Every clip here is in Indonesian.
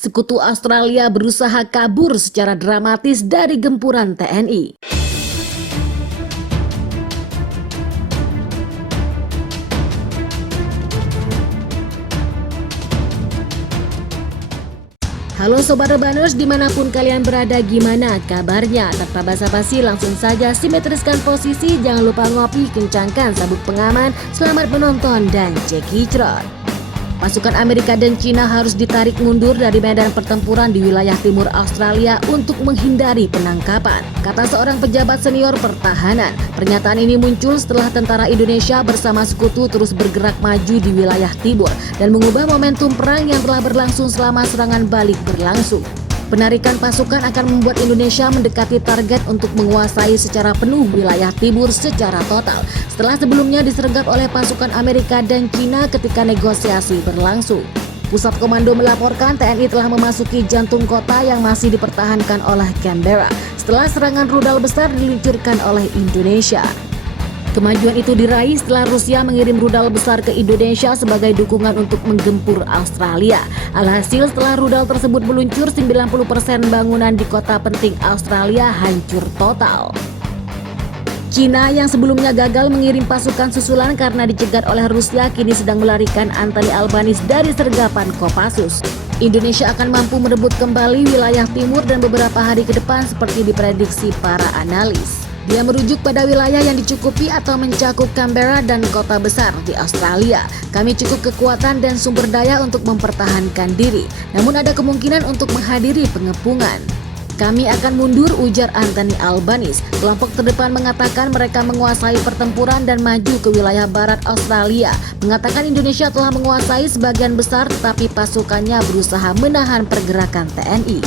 Sekutu Australia berusaha kabur secara dramatis dari gempuran TNI. Halo Sobat Rebaners, dimanapun kalian berada, gimana kabarnya? Tanpa basa-basi langsung saja simetriskan posisi, jangan lupa ngopi, kencangkan sabuk pengaman, selamat menonton dan cekicot. Pasukan Amerika dan Cina harus ditarik mundur dari medan pertempuran di wilayah timur Australia untuk menghindari penangkapan, kata seorang pejabat senior pertahanan. Pernyataan ini muncul setelah tentara Indonesia bersama sekutu terus bergerak maju di wilayah timur dan mengubah momentum perang yang telah berlangsung selama serangan balik berlangsung. Penarikan pasukan akan membuat Indonesia mendekati target untuk menguasai secara penuh wilayah timur secara total, setelah sebelumnya disergap oleh pasukan Amerika dan Cina ketika negosiasi berlangsung. Pusat Komando melaporkan TNI telah memasuki jantung kota yang masih dipertahankan oleh Canberra setelah serangan rudal besar diluncurkan oleh Indonesia. Kemajuan itu diraih setelah Rusia mengirim rudal besar ke Indonesia sebagai dukungan untuk menggempur Australia. Alhasil setelah rudal tersebut meluncur, 90% bangunan di kota penting Australia hancur total. Cina yang sebelumnya gagal mengirim pasukan susulan karena dicegat oleh Rusia kini sedang melarikan Anthony Albanese dari sergapan Kopassus. Indonesia akan mampu merebut kembali wilayah timur dan beberapa hari ke depan seperti diprediksi para analis. Dia merujuk pada wilayah yang dicukupi atau mencakup Canberra dan kota besar di Australia. Kami cukup kekuatan dan sumber daya untuk mempertahankan diri, namun ada kemungkinan untuk menghadiri pengepungan. Kami akan mundur, ujar Anthony Albanese. Kelompok terdepan mengatakan mereka menguasai pertempuran dan maju ke wilayah barat Australia. Mengatakan Indonesia telah menguasai sebagian besar tetapi pasukannya berusaha menahan pergerakan TNI.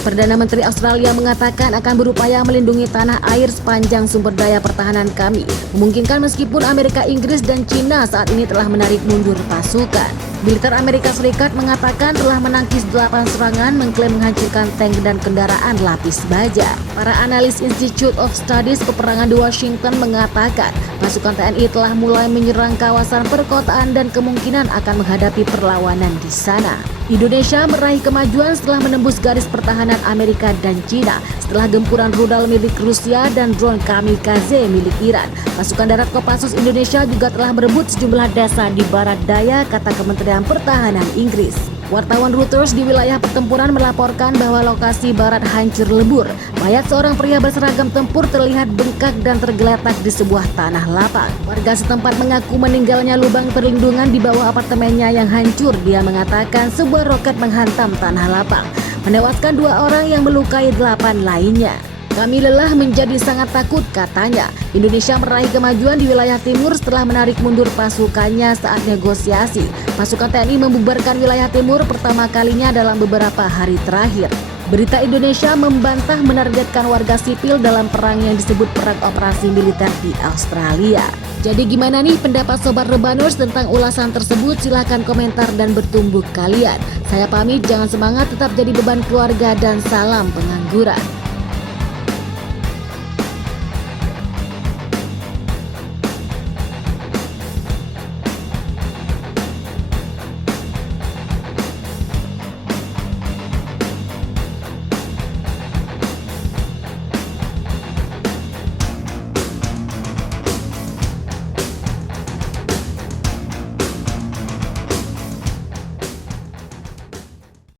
Perdana Menteri Australia mengatakan akan berupaya melindungi tanah air sepanjang sumber daya pertahanan kami, memungkinkan meskipun Amerika, Inggris, dan Cina saat ini telah menarik mundur pasukan. Militer Amerika Serikat mengatakan telah menangkis 8 serangan, mengklaim menghancurkan tank dan kendaraan lapis baja. Para analis Institute of Studies Peperangan di Washington mengatakan pasukan TNI telah mulai menyerang kawasan perkotaan dan kemungkinan akan menghadapi perlawanan di sana. Indonesia meraih kemajuan setelah menembus garis pertahanan Amerika dan Cina setelah gempuran rudal milik Rusia dan drone kamikaze milik Iran. Pasukan darat Kopassus Indonesia juga telah merebut sejumlah desa di barat daya, kata Kementerian Pertahanan Inggris. Wartawan Reuters di wilayah pertempuran melaporkan bahwa lokasi barat hancur lebur. Mayat seorang pria berseragam tempur terlihat bengkak dan tergeletak di sebuah tanah lapang. Warga setempat mengaku meninggalnya lubang perlindungan di bawah apartemennya yang hancur. Dia mengatakan sebuah roket menghantam tanah lapang, menewaskan 2 orang yang melukai 8 lainnya. Kami lelah menjadi sangat takut, katanya. Indonesia meraih kemajuan di wilayah timur setelah menarik mundur pasukannya saat negosiasi. Pasukan TNI membubarkan wilayah timur pertama kalinya dalam beberapa hari terakhir. Berita Indonesia membantah menargetkan warga sipil dalam perang yang disebut perang operasi militer di Australia. Jadi gimana nih pendapat Sobat Rebaners tentang ulasan tersebut? Silahkan komentar dan bertumbuk kalian. Saya pamit, jangan semangat, tetap jadi beban keluarga dan salam pengangguran.